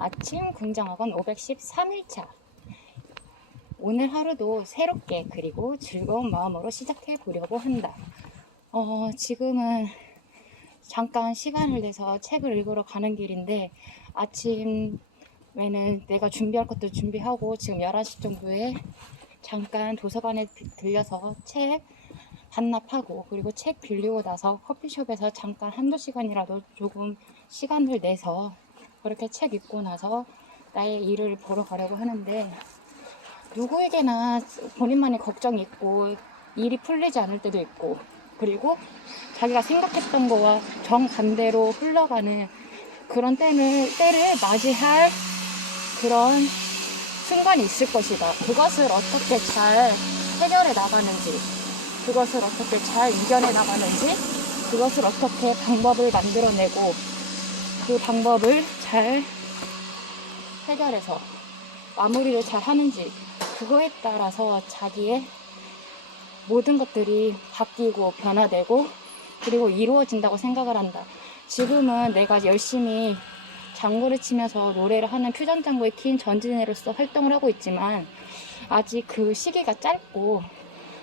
아침 긍정학원 513일차. 오늘 하루도 새롭게 그리고 즐거운 마음으로 시작해 보려고 한다. 어, 지금은 잠깐 시간을 내서 책을 읽으러 가는 길인데 아침에는 내가 준비할 것도 준비하고 지금 11시 정도에 잠깐 도서관에 비- 들려서 책 반납하고 그리고 책 빌리고 나서 커피숍에서 잠깐 한두 시간이라도 조금 시간을 내서 그렇게 책 읽고 나서 나의 일을 보러 가려고 하는데 누구에게나 본인만의 걱정이 있고 일이 풀리지 않을 때도 있고 그리고 자기가 생각했던 거와 정반대로 흘러가는 그런 때를, 때를 맞이할 그런 순간이 있을 것이다. 그것을 어떻게 잘 해결해 나가는지, 그것을 어떻게 잘 이겨내 나가는지, 그것을 어떻게 방법을 만들어내고, 그 방법을 잘 해결해서 마무리를 잘 하는지, 그거에 따라서 자기의 모든 것들이 바뀌고 변화되고 그리고 이루어진다고 생각을 한다. 지금은 내가 열심히 장구를 치면서 노래를 하는 퓨전 장구의 킨 전진애로서 활동을 하고 있지만 아직 그 시기가 짧고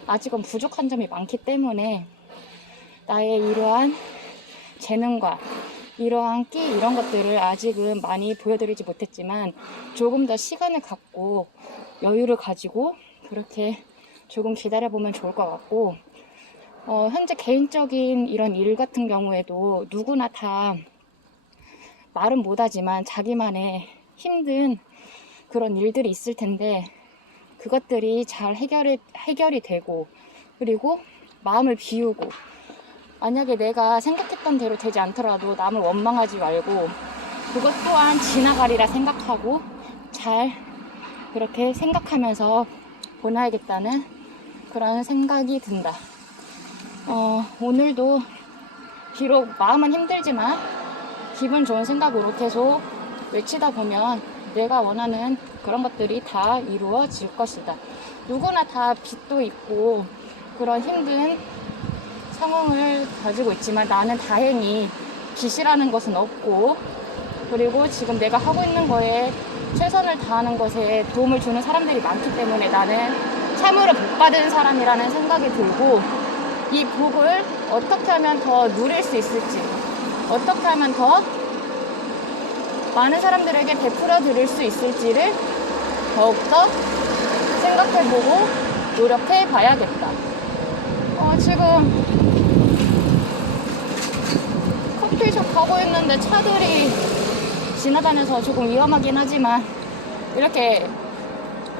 아직은 부족한 점이 많기 때문에 나의 이러한 재능과 이러한 끼 이런 것들을 아직은 많이 보여드리지 못했지만 조금 더 시간을 갖고 여유를 가지고 그렇게 조금 기다려보면 좋을 것 같고 어, 현재 개인적인 이런 일 같은 경우에도 누구나 다 말은 못하지만 자기만의 힘든 그런 일들이 있을 텐데 그것들이 잘 해결이, 해결이 되고 그리고 마음을 비우고 만약에 내가 생각했던 대로 되지 않더라도 남을 원망하지 말고 그것 또한 지나가리라 생각하고 잘 그렇게 생각하면서 보내야겠다는 그런 생각이 든다. 어, 오늘도 비록 마음은 힘들지만 기분 좋은 생각으로 계속 외치다 보면 내가 원하는 그런 것들이 다 이루어질 것이다. 누구나 다 빚도 있고 그런 힘든 상황을 가지고 있지만 나는 다행히 빚이라는 것은 없고 그리고 지금 내가 하고 있는 거에 최선을 다하는 것에 도움을 주는 사람들이 많기 때문에 나는 참으로 복 받은 사람이라는 생각이 들고 이 복을 어떻게 하면 더 누릴 수 있을지 어떻게 하면 더 많은 사람들에게 베풀어 드릴 수 있을지를 더욱더 생각해보고 노력해 봐야겠다. 어, 지금 커피숍 가고 있는데 차들이 지나다녀서 조금 위험하긴 하지만 이렇게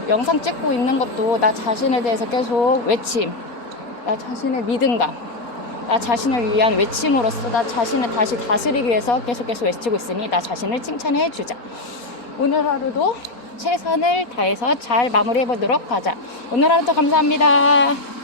영상 찍고 있는 것도 나 자신에 대해서 계속 외침, 나 자신의 믿음감, 나 자신을 위한 외침으로써 나 자신을 다시 다스리기 위해서 계속 계속 외치고 있으니 나 자신을 칭찬해 주자. 오늘 하루도 최선을 다해서 잘 마무리해 보도록 하자. 오늘 하루도 감사합니다.